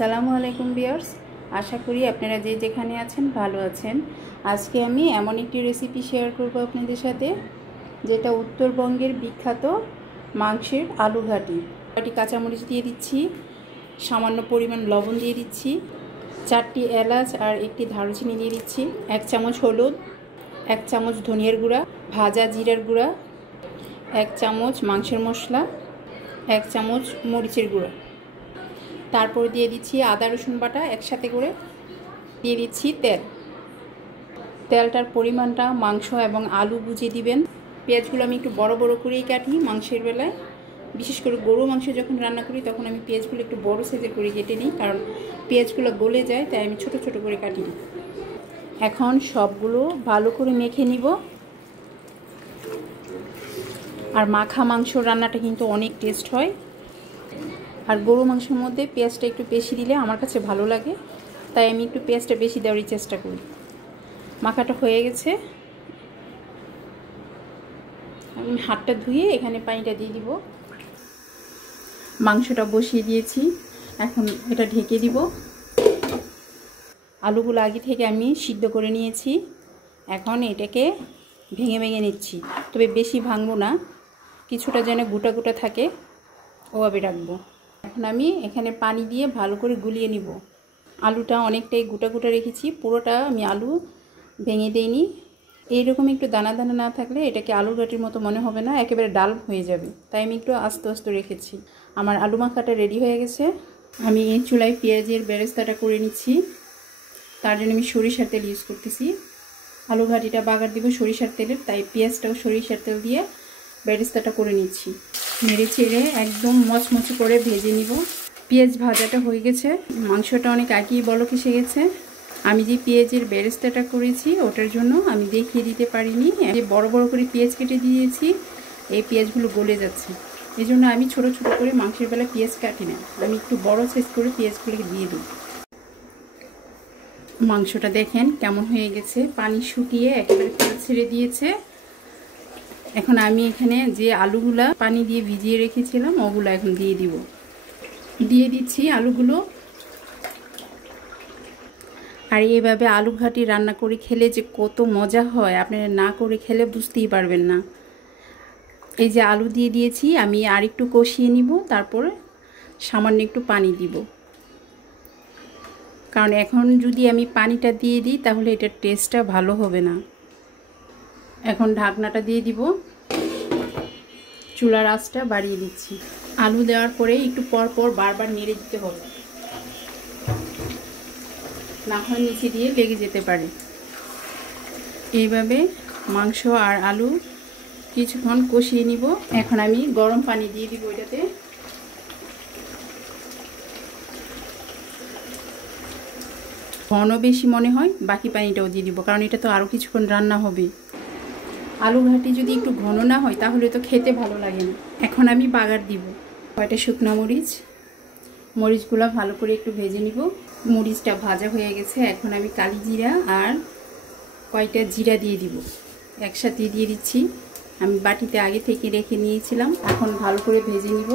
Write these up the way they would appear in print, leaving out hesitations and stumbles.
আসসালামু আলাইকুম ভিউয়ার্স, আশা করি আপনারা যে যেখানে আছেন ভালো আছেন। আজকে আমি এমন একটি রেসিপি শেয়ার করব আপনাদের সাথে, যেটা উত্তরবঙ্গের বিখ্যাত মাংসের আলু ঘাটি। কয়েকটি কাঁচামরিচ দিয়ে দিচ্ছি, সামান্য পরিমাণ লবণ দিয়ে দিচ্ছি, 4টি এলাচ আর 1টি দারুচিনি দিয়ে দিচ্ছি, 1 চামচ হলুদ, 1 চামচ ধনিয়ার গুঁড়া, ভাজা জিরার গুঁড়া, 1 চামচ মাংসের মশলা, 1 চামচ মরিচের গুঁড়া। তারপর দিয়ে দিচ্ছি আদা রসুন বাটা একসাথে করে, দিয়ে দিচ্ছি তেলটার পরিমাণটা মাংস এবং আলু বুঝে দিবেন। পেঁয়াজগুলো আমি একটু বড় বড় করেই কাটি মাংসের বেলায়, বিশেষ করে গরু মাংস যখন রান্না করি তখন আমি পেঁয়াজগুলো একটু বড় সাইজের করে কেটে নিই, কারণ পেঁয়াজগুলো গলে যায়, তাই আমি ছোট ছোট করে কাটি। এখন সবগুলো ভালো করে মেখে নিব। আর মাখা মাংস রান্নাটা কিন্তু অনেক টেস্ট হয়, আর গরু মাংসের মধ্যে পেঁয়াজটা একটু বেশি দিলে আমার কাছে ভালো লাগে, তাই আমি একটু পেঁয়াজটা বেশি দেওয়ারই চেষ্টা করি। মাখাটা হয়ে গেছে, আমি হাতটা ধুয়ে এখানে পানিটা দিয়ে দিব। মাংসটা বসিয়ে দিয়েছি, এখন এটা ঢেকে দিব। আলুগুলো আগে থেকে আমি সিদ্ধ করে নিয়েছি, এখন এটাকে ভেঙে ভেঙে নিচ্ছি, তবে বেশি ভাঙবো না, কিছুটা যেন গোটা গোটা থাকে ওভাবে রাখবো। এখন আমি এখানে পানি দিয়ে ভালো করে গুলিয়ে নিব। আলুটা অনেকটাই গোটা গোটা রেখেছি, পুরোটা আমি আলু ভেঙে দিইনি। এইরকম একটু দানা দানা না থাকলে এটাকে আলুর ঘাটির মতো মনে হবে না, একেবারে ডাল হয়ে যাবে, তাই আমি একটু আস্তে আস্তে রেখেছি। আমার আলু মাখাটা রেডি হয়ে গেছে। আমি এই চুলায় পেঁয়াজের বেরেস্তাটা করে নিচ্ছি, তার জন্য আমি সরিষার তেল ইউজ করতেছি। আলু ঘাটিটা বাগার দিব সরিষার তেলের, তাই পেঁয়াজটাও সরিষার তেল দিয়ে বেরেস্তাটা করে নিচ্ছি। নেড়ে চেড়ে একদম মচমচে করে ভেজে নিব। পেঁয়াজ ভাজাটা হয়ে গেছে, মাংসটা অনেক আগেই বলক এসে গেছে। আমি যে পেঁয়াজের বেরেস্তাটা করেছি ওটার জন্য আমি দেখিয়ে দিতে পারিনি, যে বড় বড় করে পেঁয়াজ কেটে দিয়েছি, এই পেঁয়াজগুলো গলে যাচ্ছে। এই জন্য আমি ছোট ছোট করে মাংসের বেলা পেঁয়াজ কাটি না, আমি একটু বড় সাইজ করে পেঁয়াজগুলোকে দিয়ে দিই। মাংসটা দেখেন কেমন হয়ে গেছে, পানি শুকিয়ে একেবারে তেল ছেড়ে দিয়েছে। এখন আমি এখানে যে আলুগুলা পানি দিয়ে ভিজিয়ে রেখেছিলাম ওগুলো এখন দিয়ে দিচ্ছি আলুগুলো। আর এইভাবে আলু ঘাটি রান্না করে খেলে যে কত মজা হয়, আপনারা না করে খেলে বুঝতেই পারবেন না। এই যে আলু দিয়ে দিয়েছি, আমি আর একটু কষিয়ে নিব, তারপরে সামান্য একটু পানি দিব, কারণ এখন যদি আমি পানিটা দিয়ে দিই তাহলে এটার টেস্টটা ভালো হবে না। এখন ঢাকনাটা দিয়ে দিব, চুলার আঁচটা বাড়িয়ে দিচ্ছি। আলু দেওয়ার পরে একটু পর পর বারবার নেড়ে দিতে হবে, না হয় নিচে দিয়ে লেগে যেতে পারে। এইভাবে মাংস আর আলু কিছুক্ষণ কষিয়ে নিব। এখন আমি গরম পানি দিয়ে দিব এটাতে। ঘন বেশি মনে হয় বাকি পানিটাও দিয়ে দিব, কারণ এটা তো আরও কিছুক্ষণ রান্না হবে। আলু ঘাটি যদি একটু ঘন না হয় তাহলে তো খেতে ভালো লাগে না। এখন আমি বাগার দিব, কয়টা শুকনো মরিচগুলো ভালো করে একটু ভেজে নিব। মরিচটা ভাজা হয়ে গেছে, এখন আমি কালি জিরা আর কয়টা জিরা দিয়ে দিব, একসাথে দিয়ে দিচ্ছি। আমি বাটিতে আগে থেকে রেখে নিয়েছিলাম, এখন ভালো করে ভেজে নিব।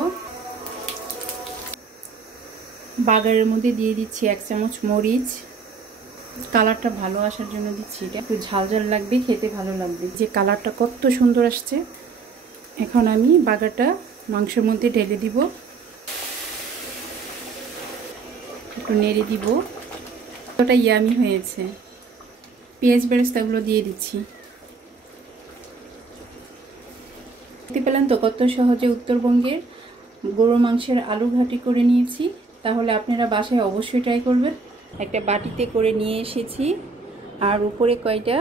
বাগারের মধ্যে দিয়ে দিচ্ছি 1 চামচ মরিচ, কালারটা ভালো আসার জন্য দিচ্ছি, এটা একটু ঝাল ঝাল লাগবে, খেতে ভালো লাগবে। যে কালারটা কত সুন্দর আসছে। এখন আমি বাগারটা মাংসের মধ্যে ঢেলে দিব, একটু নেড়ে দিব। ওটা ইয়ামি হয়েছে। পেঁয়াজ বেরেস্তাগুলো দিয়ে দিচ্ছি। দেখতে পেলেন তো কত সহজে উত্তরবঙ্গের গরুর মাংসের আলু ঘাটি করে নিয়েছি। তাহলে আপনারা বাসায় অবশ্যই ট্রাই করবেন। একটা বাটিতে করে নিয়ে এসেছি, আর উপরে কয়টা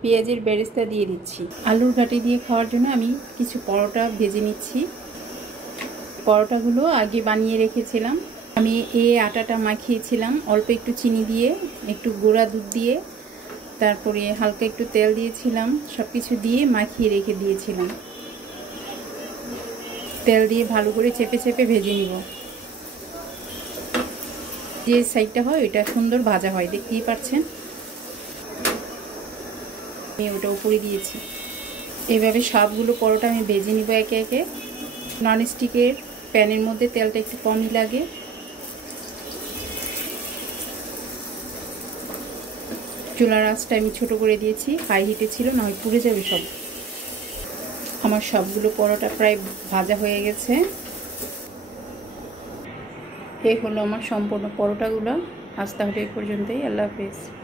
পেঁয়াজের বেরেস্তা দিয়ে দিচ্ছি। আলুর ঘাটি দিয়ে খাওয়ার জন্য আমি কিছু পরোটা ভেজে নিচ্ছি। পরোটাগুলো আগে বানিয়ে রেখেছিলাম। আমি এই আটাটা মাখিয়েছিলাম অল্প একটু চিনি দিয়ে, একটু গুঁড়া দুধ দিয়ে, তারপরে হালকা একটু তেল দিয়েছিলাম, সব কিছু দিয়ে মাখিয়ে রেখে দিয়েছিলাম। তেল দিয়ে ভালো করে চেপে চেপে ভেজে নিব। যে সাইডটা হয় ওইটা সুন্দর ভাজা হয়, দেখতেই পাচ্ছেন। আমি ওটা উপরে দিয়েছি। এইভাবে সবগুলো পরোটা আমি ভেজে নিব একে একে। ননস্টিকের প্যানের মধ্যে তেলটা একটু কমই লাগে, চুলার আঁচটা আমি ছোট করে দিয়েছি, হাই হিটে ছিল, না হয় পুড়ে যাবে সব। আমার সবগুলো পরোটা প্রায় ভাজা হয়ে গেছে। এই হলো আমার সম্পূর্ণ পরোটাগুলো। আজ তাহলে এই পর্যন্তই। আল্লাহ হাফেজ।